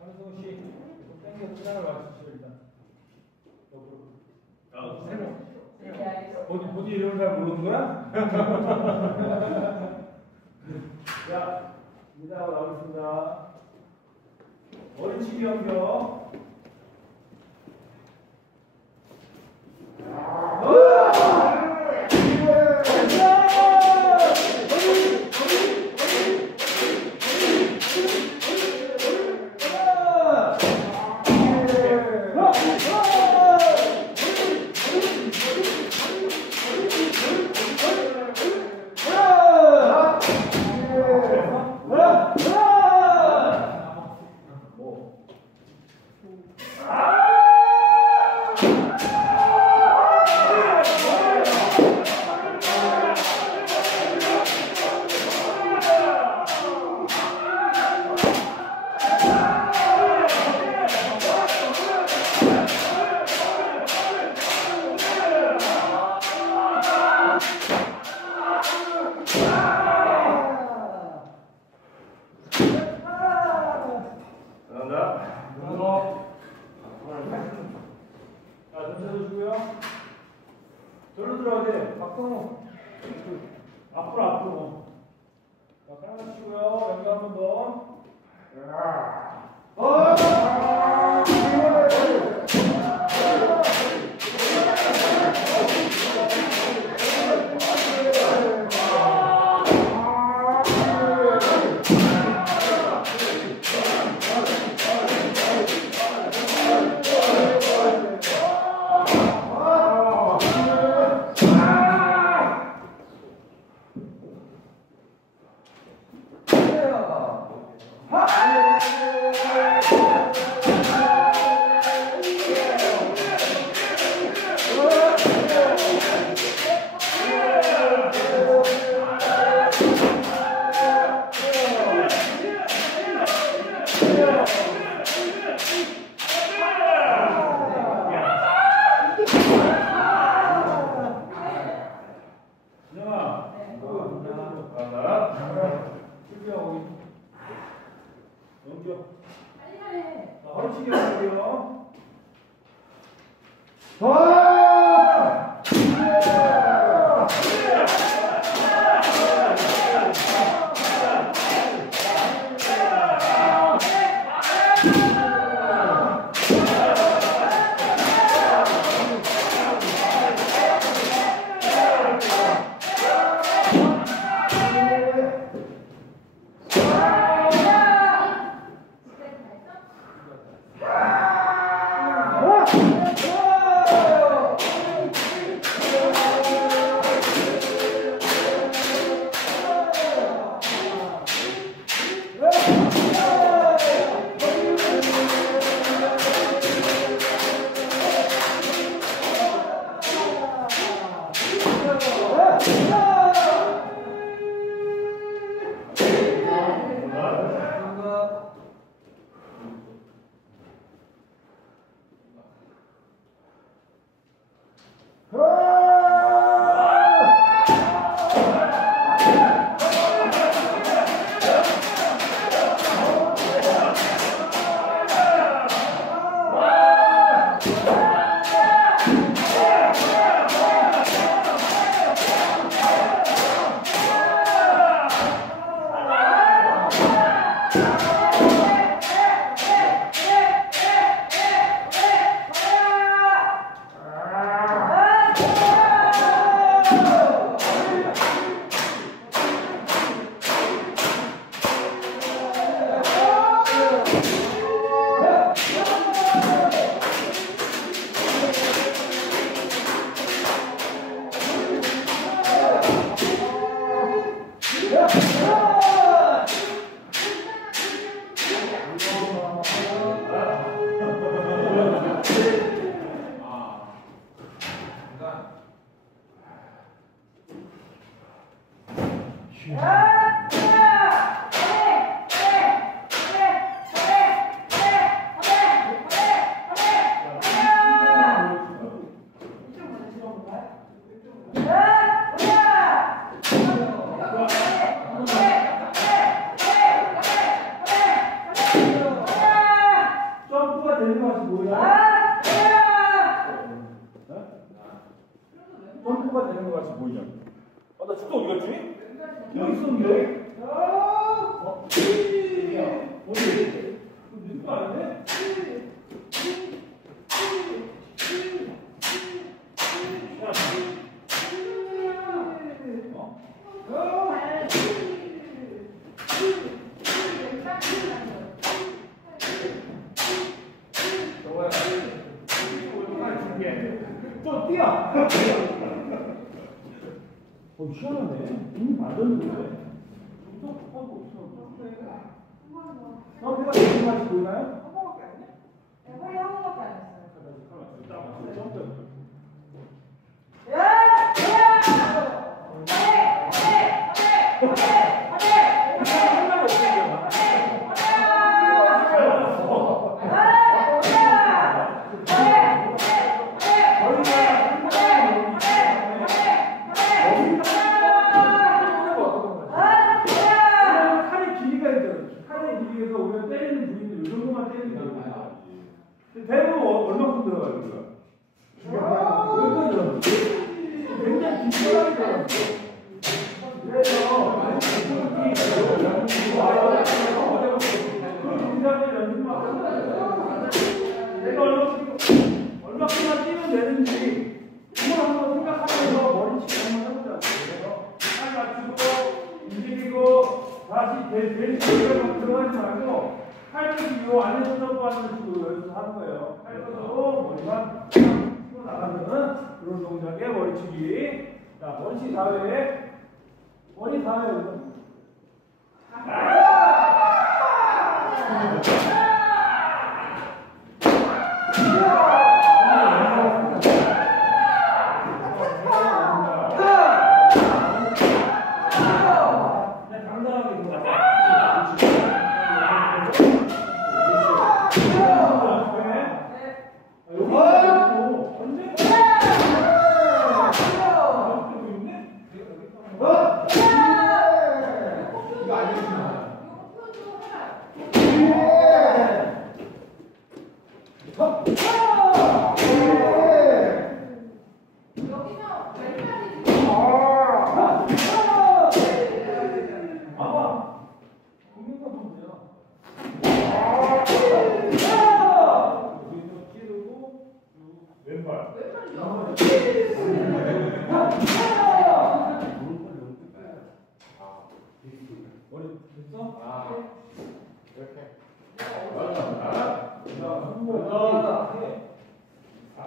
한승우 씨, 땡겨 시간을 맞추시죠 일단. 본인 이름을 잘 모르는 거야? 자, 인사하고 나오겠습니다. 머리치기 연결. 앞으로. 자, 하나 치고요. 연결 한 번 더. 허리치기 할게요. 점프가 되는 것 같이 보이냐? 나 축구 어디 갔지? 여기 있었는데? 어디? 누구 아닌데? 또 뛰어! 희한하네. 이미 만졌는데? 또 하고 있어. 선배가 무슨 맛이 보이나요? 한 번밖에 안 해? 네, 거의 한 번밖에 안 했어요. 대부분 얼마큼 들어가요? 굉장히 비싸게 들어가요. 그래서 내가 얼마큼만 뛰면 되는지 그걸 한번 생각하면서 머리치기 한번 해보자. 그래서 팔 맞추고 움직이고 다시 대시를 들어가지 말고 팔끝이 요 안에서 점프하는 식으로 연습하는 거예요. 팔끝으로 머리만 풀어 나가면은 그런 동작의 머리치기. 자, 머리치기 4회. 머리 4회.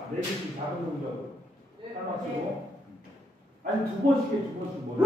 내기시 작은 동작으로 삶아주고 아니 두 번씩 해, 두 번씩 머리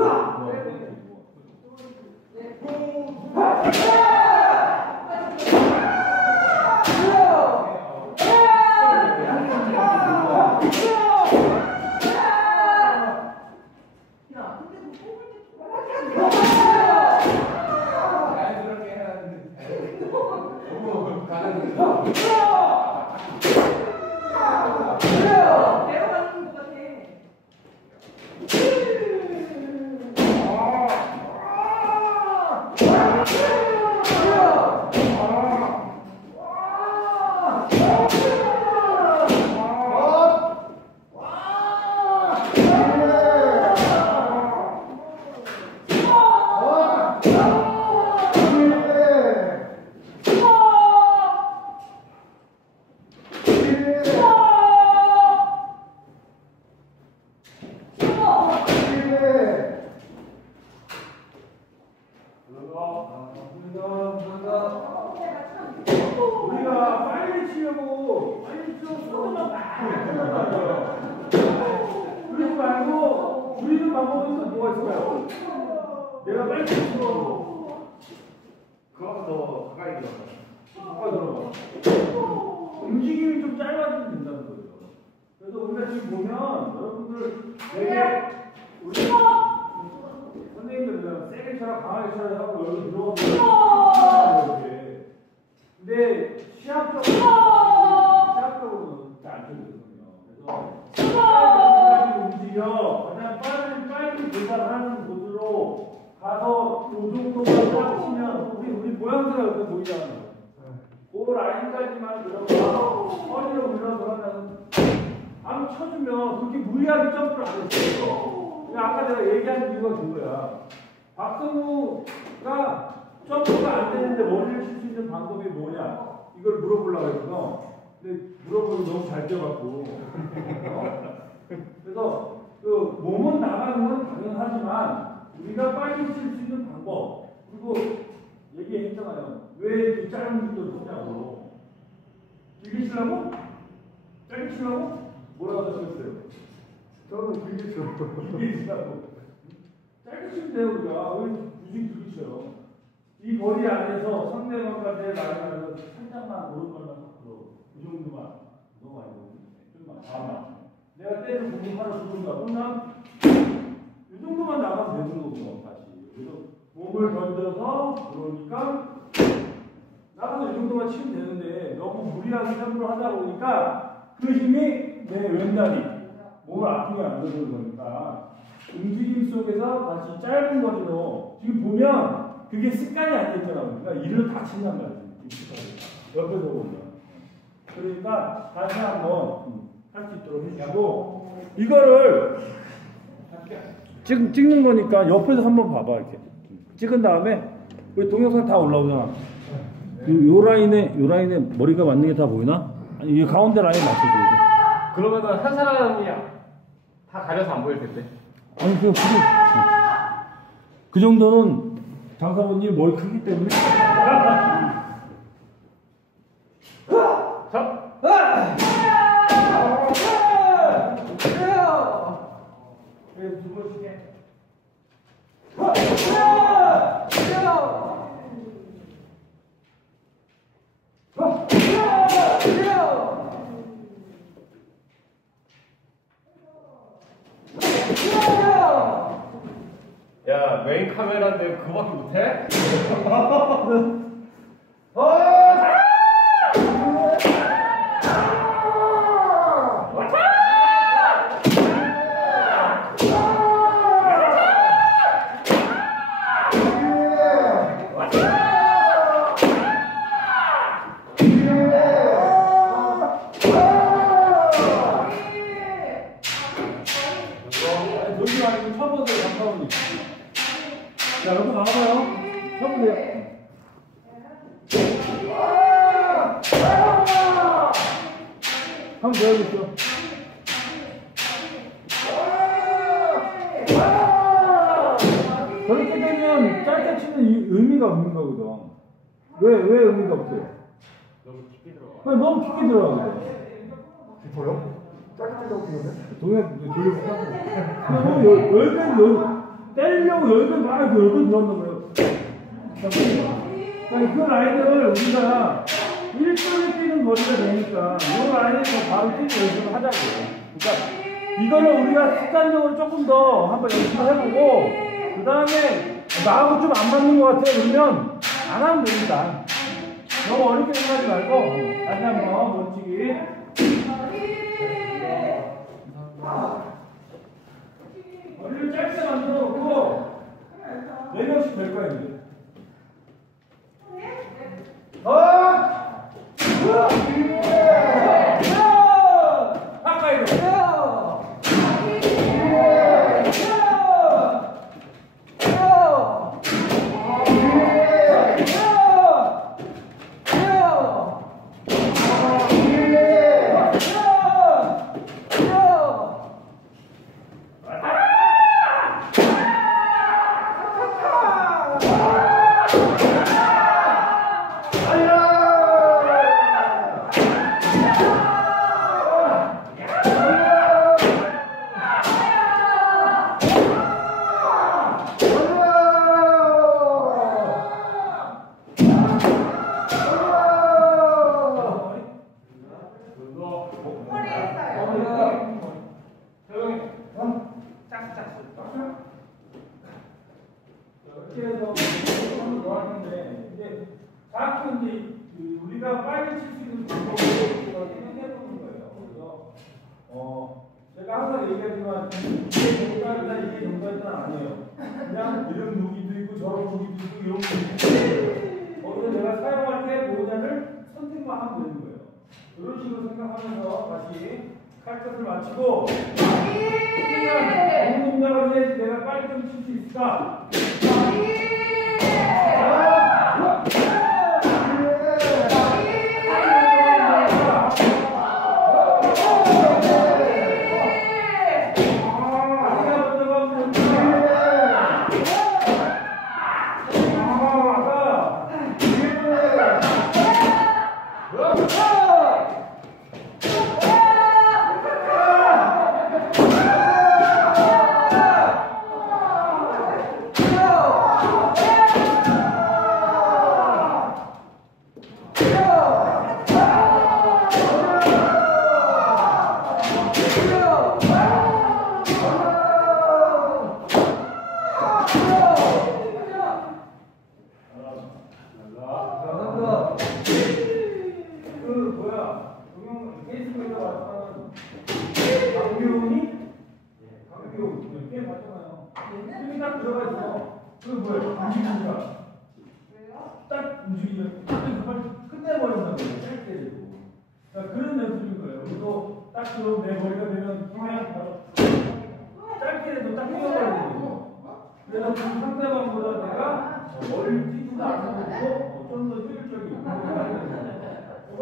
우리가 빨리 치려고 손으로만 막 그러지 말고 줄이는 방법은 또 뭐가 있을까요? 내가 빨리 치고 그거보다 더 가까이 들어가. 움직임이 좀 짧아지면 된다는 거죠. 그래서 우리가 지금 보면 여러분들 되게 우리 선생님들 세게 쳐라 강하게 쳐라 하고 여기 들어가면 이렇게. 근데 시합적으로는 안 되거든요. 그래서 움직여 가장 빨리 도달하는 곳으로 가서 이 정도만 딱 치면 우리 모양새가 이렇게 보이잖아요. 그 라인까지만 들어가서 허리로 밀어 들어가면 감 쳐주면 그렇게 무리하게 점프를 안 했어요. 그냥 아까 내가 얘기한 이유가 그거야. 박성우가 점프가 안 되는데 머리를 칠 수 있는 방법이 뭐냐? 이걸 물어보려고 했어. 근데 물어보면 너무 잘 뛰어갖고. 그래서 그 몸은 나가는 건 당연하지만 우리가 빨리 칠 수 있는 방법 그리고 얘기했잖아요. 왜 이렇게 짧은 길도 치냐고. 길게 치려고? 짧게 치려고? 뭐라고 하셨어요? 저는 길게 쳐. 길게 치라고. 짧게 치면 돼요, 우리가. 왜 굳이 길게 쳐요? 이 거리 안에서 상대방과의 라인을 살짝만 오른발만 앞으로 이 정도만. 너무 많이 좀만. 다만. 내가 때를 공격하러 들어온다. 그러면 이 정도만 나가면 되는 거고, 다시. 그래서 몸을 던져서 들어오니까 나가서 이 정도만 치면 되는데 너무 무리하게 점프를 하다 보니까 그 힘이 내 왼다리 몸을 아프게 만들어주는 거니까 움직임 속에서 다시 짧은 거리로 지금 보면 그게 습관이 안 됐잖아. 그러니까 이를 다 친단 말이지. 옆에서 보면. 그러니까 다시 한번 할 수 있도록 해주시고 이거를 찍는 거니까 옆에서 한번 봐봐. 이렇게 찍은 다음에 우리 동영상 다 올라오잖아. 요 라인에 머리가 맞는 게 다 보이나? 아니 이 가운데 라인 맞춰줘야 돼. 그러면은 한 사람이 다 가려서 안 보일 텐데. 아니 그 정도는 장사모님 머리 크기 때문에. 자. 그래서 두 번씩 해. 야, 메인 카메라인데 그거밖에 못해? 자, 여러분 나와봐요. 쳐보세요. 한번 배워주십시오. 저렇게 되면 짧게 치는 의미가 없는 거거든. 왜 의미가 없어요? 너무 깊이 들어가. 왜 너무 깊게 들어가거든. 깊어요? 짧게 들어가고 있는데? 동네 돌려볼까? 열변 때리려고 열변 막 열변 들어간단 말이에요. 그 라인을 우리가 1분에 뛰는 거리가 되니까 이 라인에서 바로 뛰는 연습을 하자고요. 그러니까 이거는 우리가 습관적으로 조금 더 한번 연습을 해보고 그 다음에 나하고 좀 안 맞는 것 같아 그러면 안 하면 됩니다. 너무 어렵게 생각하지 말고 다시 한번 멋지기. 머리를 짧게 만들어 놓고 4명씩 될 거야 이제. 가까이로. 이렇게 해서 한번 더 하는데 이제 가끔 이제 우리가 빨리 칠 수 있는 방법을 해보는 거예요. 그래서 제가 항상 얘기하지만 이게 정답이다 이게 정답이다 아니에요. 그냥 이런 무기도 있고 저런 무기도 있고 이런 무기도 있고 거기서 내가 사용할 때 뭐냐를 선택만 하면 되는 거예요. 그런 식으로 생각하면서 다시 칼끝을 맞추고 어느 동작을 해야지 내가 빨리 좀 칠 수 있을까?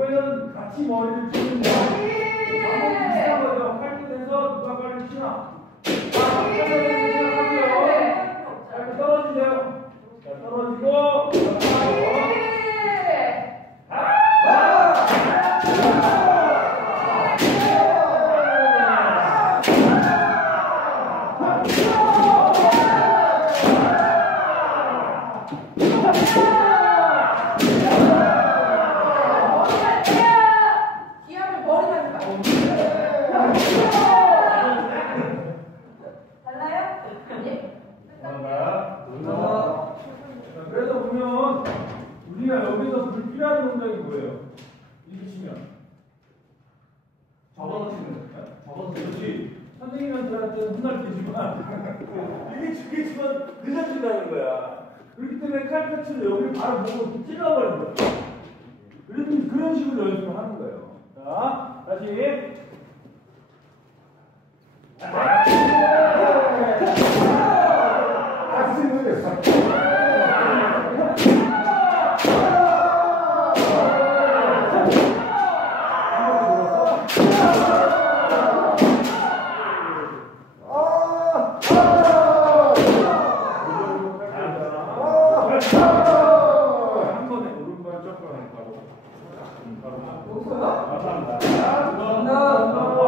이거는 같이 머리를 치는 거. 비슷한 거죠. 칼끝에서 누가 빨리 치나. 자, 떨어지세요. 자, 떨어지고. 그래서 보면 우리가 여기서 불필요한 동작이 뭐예요? 이렇게 치면 접어서 치는 거야? 접어서 그렇지. 선생님한테 혼날 테지만 이게 치면 늦어진다는 거야. 그렇기 때문에 칼끝을 여기 바로 보고 찔러버리는 거야. 그런 식으로 연습을 하는 거예요. 자, 다시.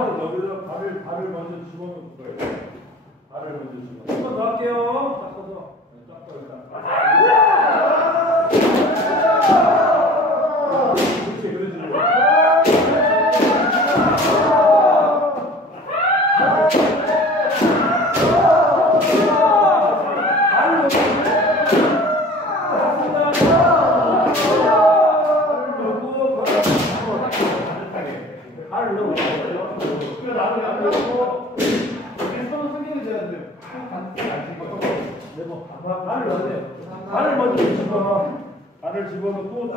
발을 먼저 집어넣을 거예요. 발을 먼저 집어넣을 거예요. 한번 더 할게요. 닦아서. 닦아 일단. 그렇지, 그렇지. 발을 넣고 발을 먼저 집어넣어. 발을 집어넣고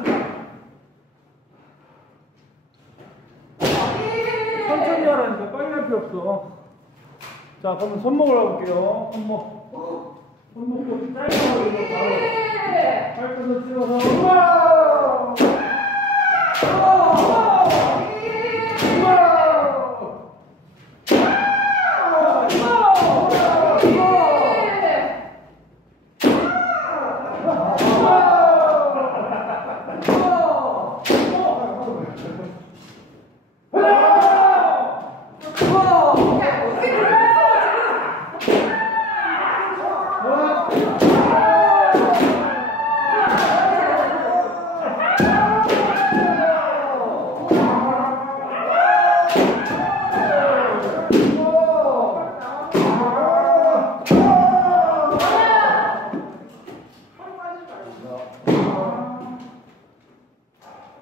천천히 하라니까 빨리 할 필요 없어. 자, 그러면 손목을 해볼게요. 손목도 짧게 하고 바로 팔꿈을 찍어서 우와!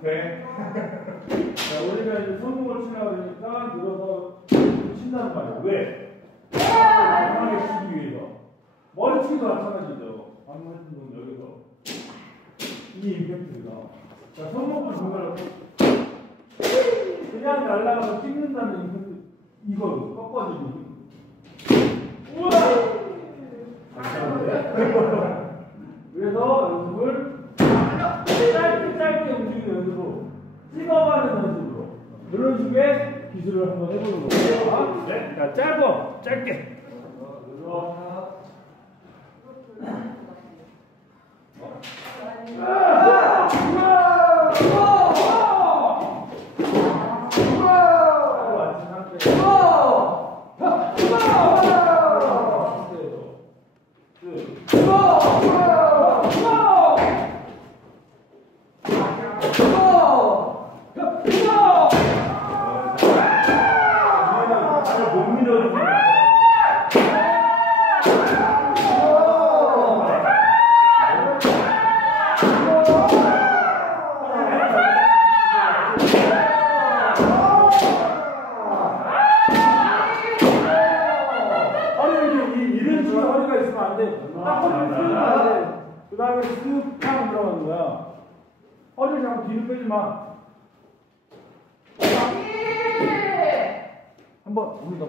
네. 자, 우리가 이제 손목을 치려고 그러니까 늘어서 친다는 말이에요. 왜? 강하게 치기 위해서. 머리치기도 마찬가지죠. 방금 했던 건 여기서. 이 임팩트가. 자, 손목을 조절하고 그냥 날아가서 찍는다는 임팩트. 이걸 꺾어주고. 우와! 그래서 연습을 짧게 움직이는 연습으로, 찍어가는 연습으로, 이런 식의 기술을 한번 해보는 거예요. 네. 자, 짧게. 그 다음에 쓱 들어가는 거야. 허리를 자꾸 뒤로 빼지 마. 한번 우리 더.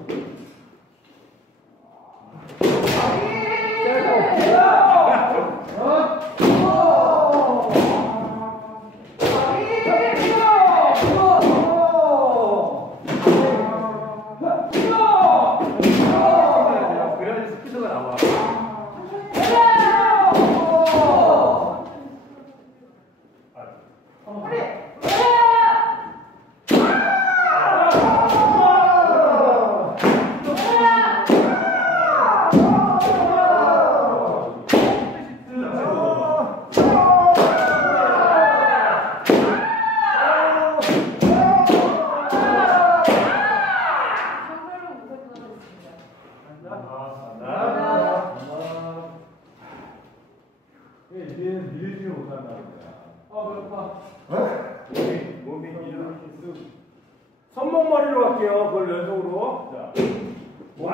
그래야지 스피드가 나와. 얘는 밀지 못한다. 그렇다. 몸이 이런 손목머리로 할게요. 그걸 연속으로. 자, 몸을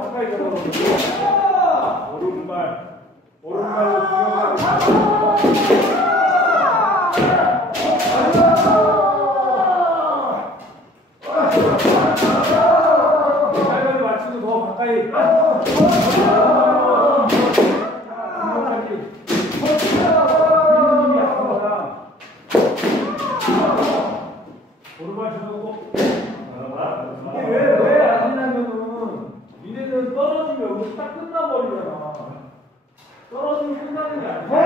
가까이 걸어. 오른발로 맞추고 더 가까이. 오른발 주고. 이게 왜 안 하냐면은 니네는 떨어지면 여기서 딱 끝나버리잖아. 떨어지면 끝나는 게 아니야.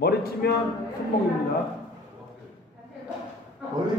머리 치면 손목입니다. 머리.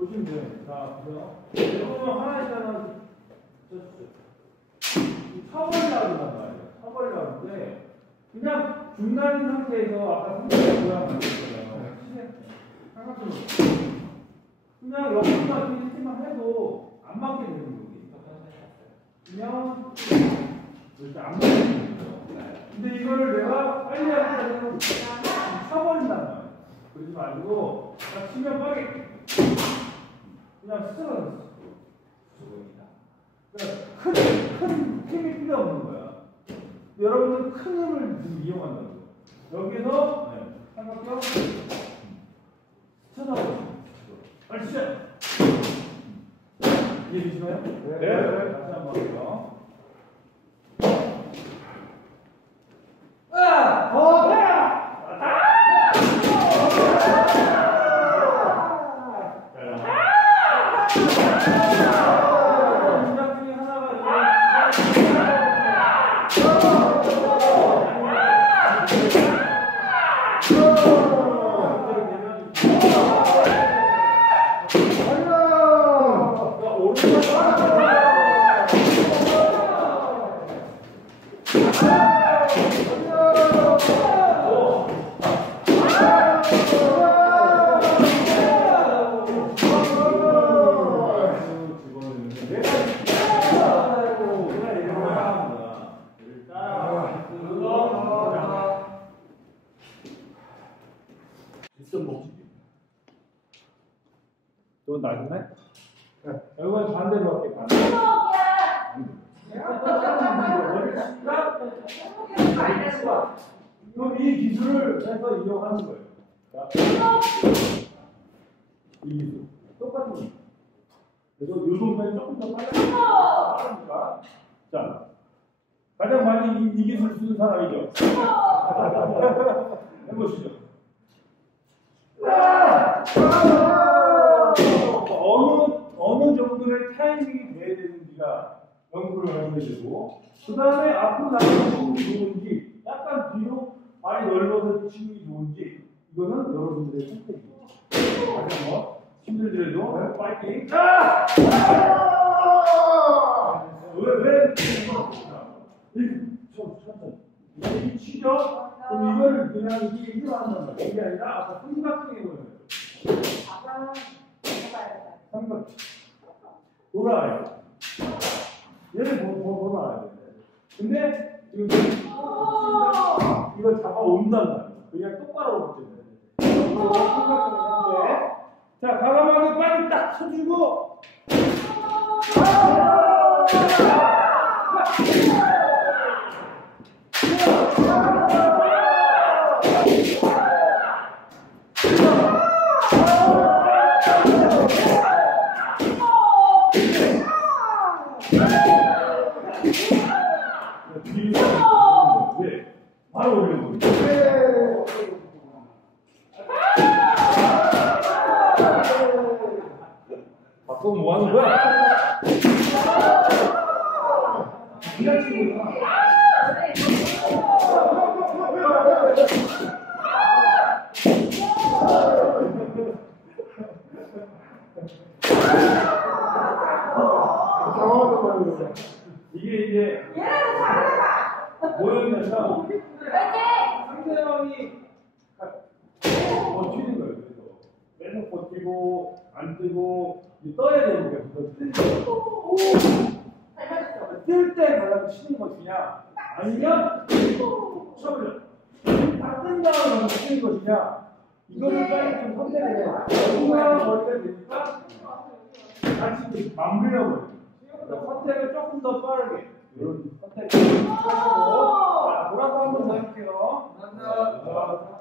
보시면 돼요. 자, 그래서 이거는 하나 있잖아. 쳐버리려고 한단 말이에요. 쳐버리려고 하는데 그냥 중간인 상태에서 아까 상태 모양 만들었잖아요. 삼각형으로. 그냥 여기만 이렇게만 해도 안 맞게 되는 거예요. 그냥 이렇게 안 맞게 되는 거예요. 근데 이거를 내가 빨리 하려면 쳐버린단 말이에요. 그러지 말고 딱 치면 빠게 그냥 스쳐가는 그러니까 큰 힘이 필요 없는 거야. 여러분은 큰 힘을 지금 이용한다는 거예요. 여기서 삼각형 스쳐나오는 빨리 시작! 이해되시나요? 네. 다시 한번 해요. 또 나중에? 이건 반대로 할게. 반대로. 그럼 이 기술을 해서 이용하는 거예요. 이 기술. 똑같은 거예요. 그래서 요 동작이 조금 더 빠르니까. 자, 가장 많이 이 기술을 쓰는 사람이죠. 해보시죠. 어느 정도의 타이밍이 돼야 되는지가 연구를 하셔야 되고, 그 다음에 앞으로 나가는 게 좋은지, 약간 뒤로 발이 넓어서 치는 게 좋은지, 이거는 여러분들의 선택입니다. 다시 한번 힘들더라도 파이팅! 왜 천천히 치죠? 그럼 이거를 그냥 이게 힘으로 한단 말이에요. 이게 아니라 아까 삼각형에 보여요. 삼각형 돌아와요. 얘를 돌아와야 돼. 근데 이거 잡아온단 말이에요. 그냥 똑바로 오기 때문에. 자, 과감하게 빨리 딱 쳐주고 바로 올려버리고. 바꿔 뭐 하는 거야? 그냥 치고 있나? 이게 이제 뭐였냐면 상대방이 버티는 거예요. 그래서 계속 버티고 안 뜨고 떠야 되는 거예요. 뜰 때 가장 치는 것이냐 아니면 쳐버려 다 뜬 다음에 치는 것이냐 이거를 빨리 좀 선택을 해요. 누가 머리가 되니까 같이 마무리해버려요. 선택을 조금 더 빠르게 이런 선택을 하시고 자, 돌아서 한 번 더 해볼게요. 감사합니다.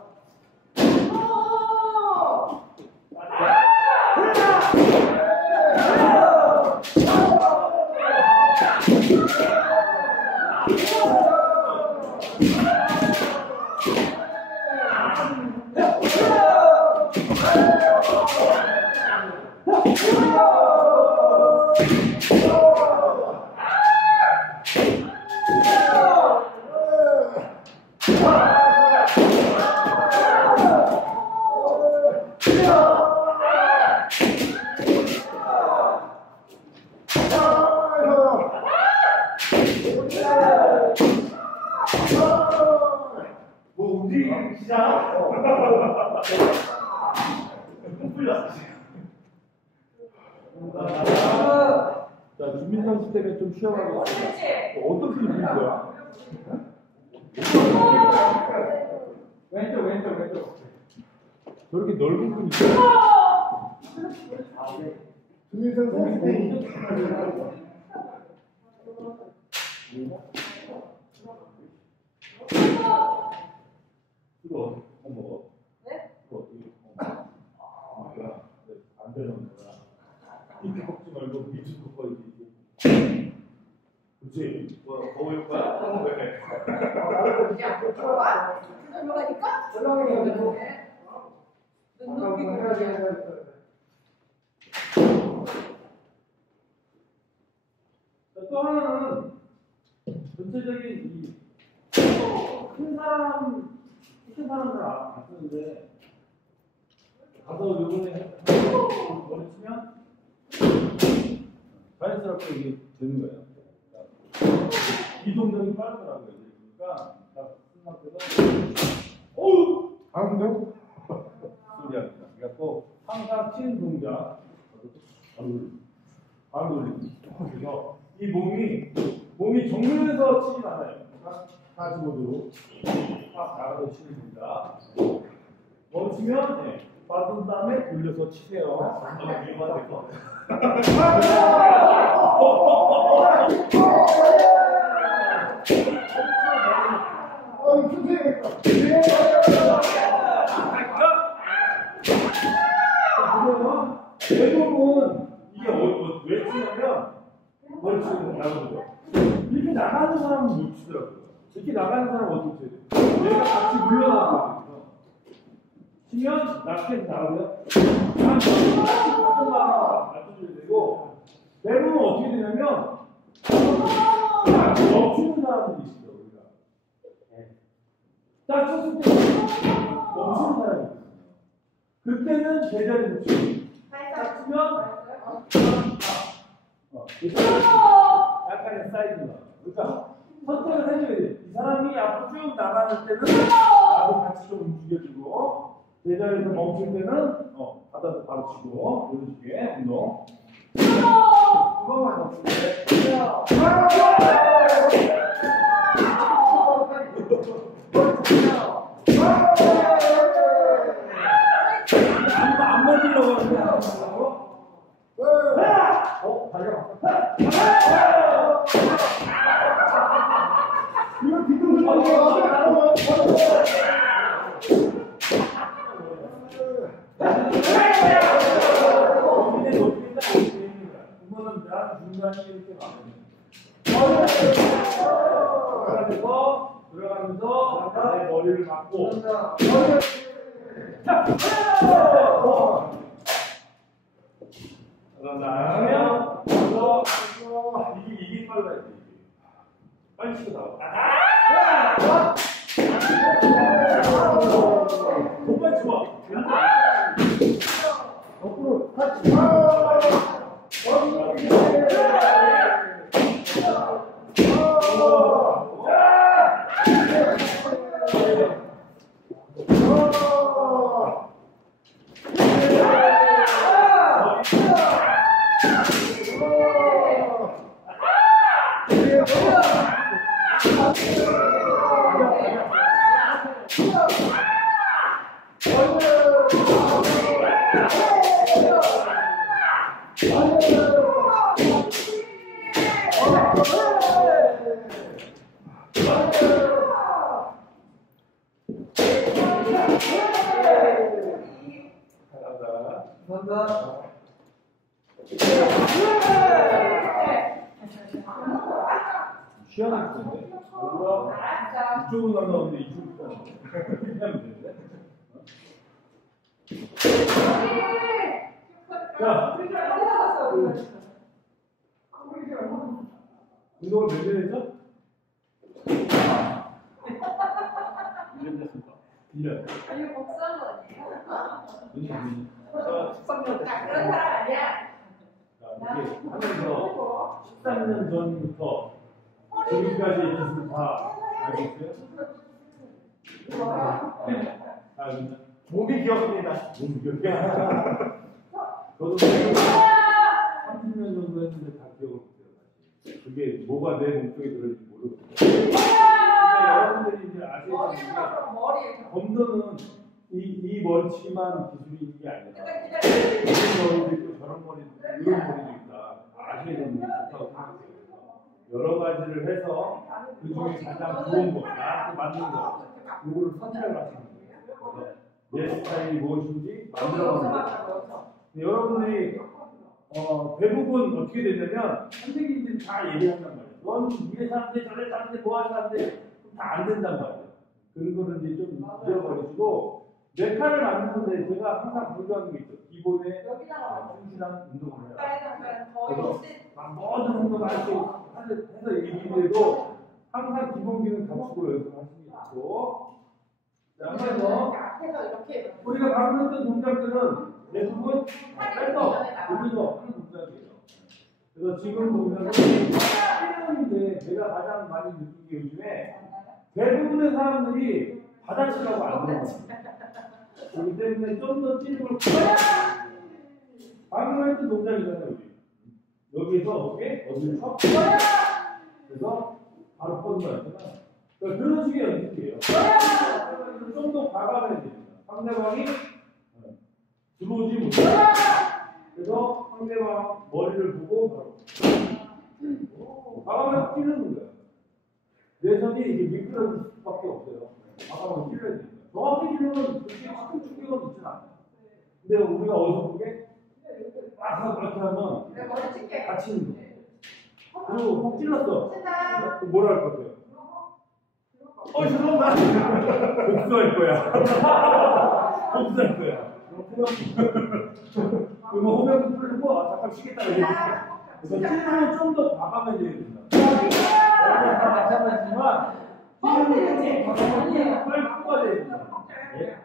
자, 준비 선수 때문에 좀 쉬어가겠습니다. 어떻게 이기는 거야? 왼쪽. 저렇게 넓은 끈이 있어? 준비 선수 때문에. 이거 먹어. 네? 이거 안 되는 거야. 이렇게 먹지 말고 밑으로 꺾어야지. 그렇지. 뭐 먹을 거야? 왜? 야, 좋아? 들어가니까? 또 하나는 전체적인 큰 사람들 안 쓰는데 가서 요번에 머리 치면 자연스럽게 이게 되는 거예요. 이동력이 빠르더라고요. 그러니까 딱 쓴 상태에서 어우! 아픈데요? 소리합니다. 그래갖고 항상 치는 동작 바로 돌립니다. 그래서 이 몸이 정면에서 치진 않아요. 다시 모드로 딱 나가서 치는 겁니다. 멈추면 빠진 다음에 돌려서 치세요. 대부분 이게 왜 치냐면 뭘 치는 나거든요. 이렇게 나가는 사람은 못 치더라고요. 이렇게 나가는 사람은 어떻게 쳐야 돼요? 얘가 같이 물러나거든요. 치면 낮게 나가고요. 맞춰줘야 되고 대부분 어떻게 되냐면 멈추는 사람들이 있어요. 우리가 딱 쳤을 때 멈추는 사람이 있어요. 그때는 제자리로 치고 딱 치면 약간의 사이드가. 그러니까 선택을 해줘야 돼. 이 사람이 앞으로 쭉 나가는 때는 나도 같이 좀 움직여주고 제자리에서 멈출 때는 받아서 바로 치고 이런 식의 운동. 그거만 넣는데. 안 맞으려고 하는데. 이거 뒤통수 이거는 중간이 이렇게 들어가면서 내 머리를 맞고 나가면 이게 빨라야 돼. 빨리 치고 나와. 정말 좋아. 옆으로 같이. 시원하게 쓰는데? 이쪽으로 가면 되는데 이쪽으로 가면 이렇게 하면 되는데? 자, 운동을 몇 년 했죠? 1년 됐습니다. 1년. 이거 복수한 거 아니에요? 1년. 나 13년 됐습니다. 그런 사람 아니야. 자, 이게 하면서 13년 전부터 지금까지 기술 다 알고 있어요? 몸이 기억합니다. 몸이 기억해. 저도 3년 그게 뭐가 내 몸속에 들어있는지 모르거든요. 근데 여러분들이 이제 아시겠지만 검도는 이 머리치기만 기술이 있는 게 아니라 이런 머리도 있고 저런 머리도 있고 이런 머리도 있다. 아시게 되는 게 좋다고 생각해요. 여러 가지를 해서 그 중에 가장 좋은 거, 나한테 맞는 거, 이거를 선택을 하시는 거예요. 내 스타일이 무엇인지 만들어가는 거예요. 여러분들이 대부분 어떻게 되냐면 선생님들이 다 얘기한단 말이에요. 넌 위에 사는데 저래 사는데 뭐 하는데 다 안 된단 말이에요. 그런 거는 이제 좀 잊어버리시고 메카를 만드는데 제가 항상 강조하는 게 있죠. 기본에 충실한 운동을 해요. 그래서 모든 운동을 해서 얘기해도 항상 기본기는 갖추고 연습하시는 게 좋고, 그래서 우리가 방금 했던 동작들은 대부분 빼서 올려서 하는 동작이에요. 그래서 지금 동작은 쉬운데 제가 가장 많이 느낀 게 요즘에 대부분의 사람들이 받아치라고 안 들어가요. 그렇기 때문에 좀 더 찌르고 방금 했던 동작이잖아요. 여기에서 어디를 쳐? 그래서 바로 뻗는 거였잖아. 그러니까 그런 식의 연습이에요. 좀 더 과감해야 됩니다. 상대방이 들어오지 못해. 그래서 상대방 머리를 보고 바로 과감하게 찌르는 거예요. 내 손이 이게 미끄러질 수밖에 없어요. 과감하게 찔러야 됩니다. 정확히 찔러면 그렇게 큰 충격은 있진 않아요. 근데 우리가 어디서 보게 막 그렇게 하면 다치는 거예요. 그리고 혹 찔렀어. 그럼 뭐라 할 것 같아요? 죄송합니다. 복수할 거야. 복수할 거야. 그러면 호흡을 풀고 잠깐 쉬겠다 그러니까. 그래서 찌르면 좀 더 과감해져야 된다. 마찬가지지만 찌르는 좀 과감하게 빨리 뽑아야 됩니다.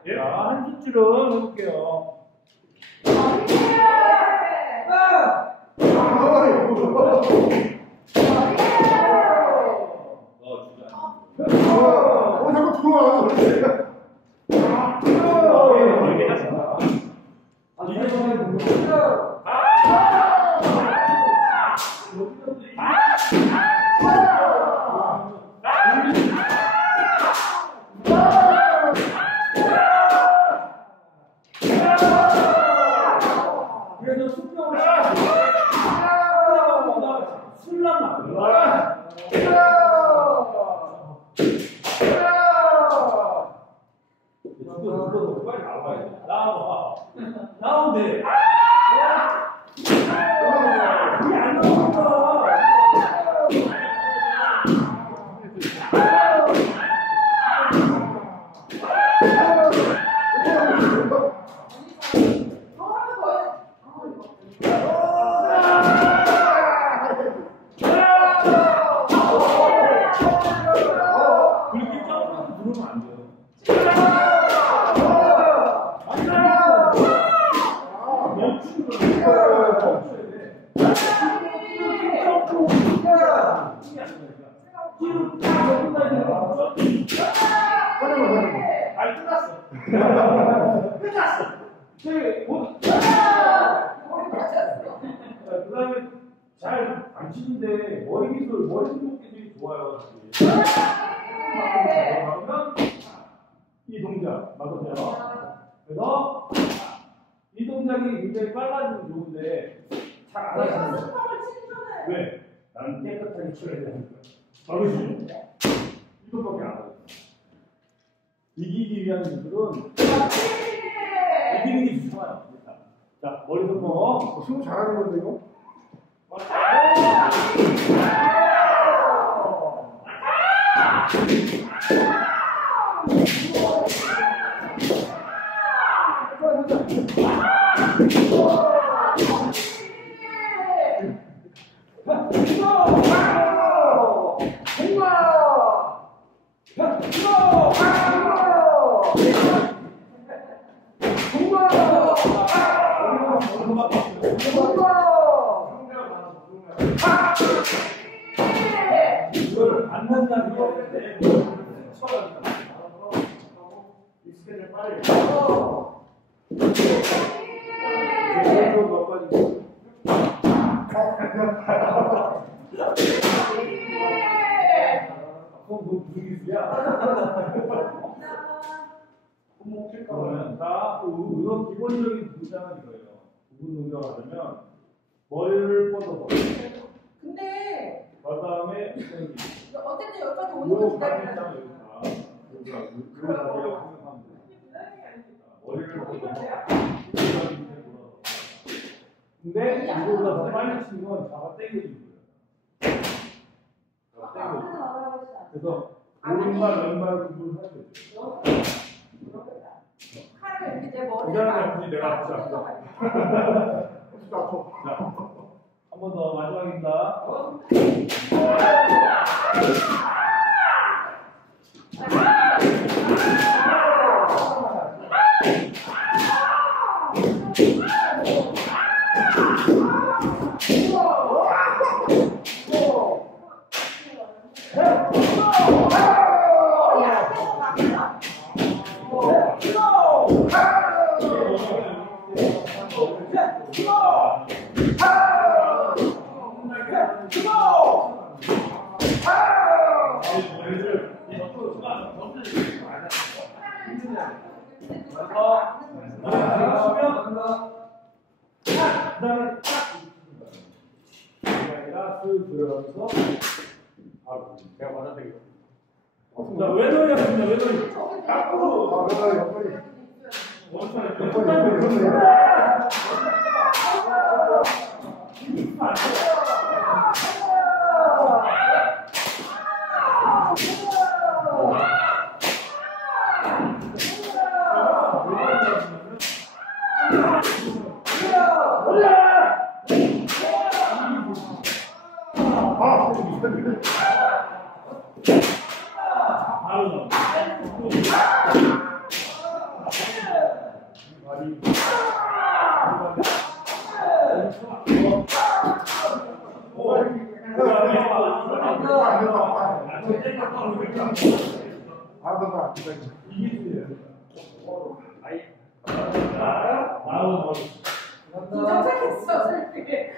자, 한 주쯤은 해볼게요. 자꾸 들어와. 그래서 수평을 술란 빨리 나와야 돼. 나오는데 이게 안 나오니까 그렇게 점프해서 누르면 안 돼요. 그 다음에 잘 안 치는데 머리 손목 기술이 좋아요. 그러면 이 동작 맞았어요. 그래서 이 동작이 굉장히 빨라지면 좋은데 잘 안 하시는 거예요. 왜? 나는 깨끗하게 쳐야 되니까. 어르신 이것밖에 안 하고 이기기 위한 기술은 이기는 게 좋아요. 자, 머리 손목 승우 잘하는 건데 이거? 이걸 안 한다는 거는데 익숙해져 빨리 몇 가지 기본적인 동작은 이거예요. 부분 동작을 하려면 머리를 뻗어서. 근데 그다음에 어쨌든 여기까지 오는 건 기다려야 돼. 머리를 뻗어서. 근데 이거보다 더 빨리 치는 건 잡아 당겨주는 거예요. 그래서 오른발 왼발 구분을 하셔야 돼요. 칼을 이렇게 내 머리에 그다음에 굳이 내가 아프지 않고. 한 번 더 마지막입니다. 그다음에 딱 이게 아니라 쓱 들어가면서 바로 제가 받아들이고. 자, 외돌이 하겠습니다. 외돌이. 앞으로. 긴장했어, 솔직히.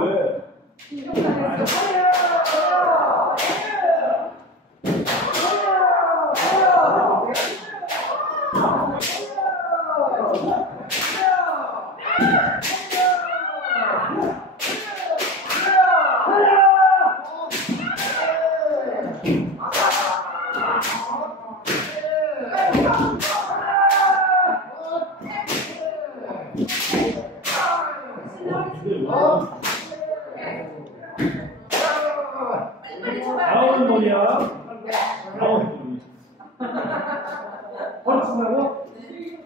왜? 다음은 뭐냐? 다음 허리 친다고?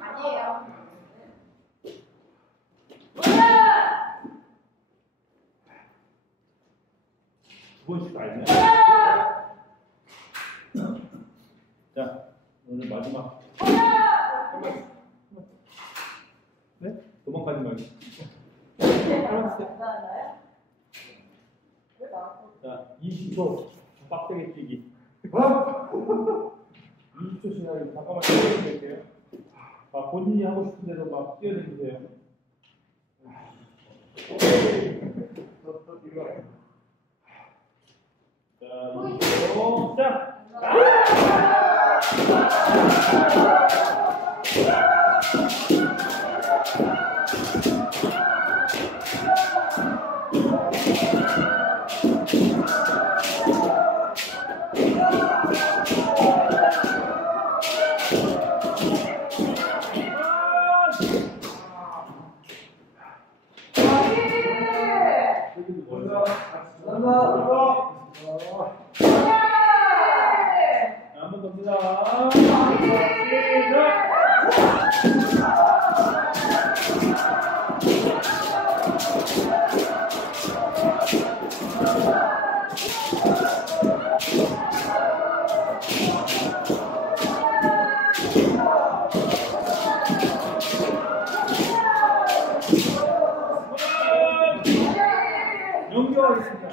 아니에요. 두 번씩 알네. 자, 오늘 마지막. 네? 도망가지 말고. 자, 20초 빡세게 뛰기. 20초씩 하기. 잠깐만 뛰어내릴게요. 본인이 하고 싶은 대로 막 뛰어내주세요. 자, 20초 시작! 한번 더 봅니다. 연결하겠습니다.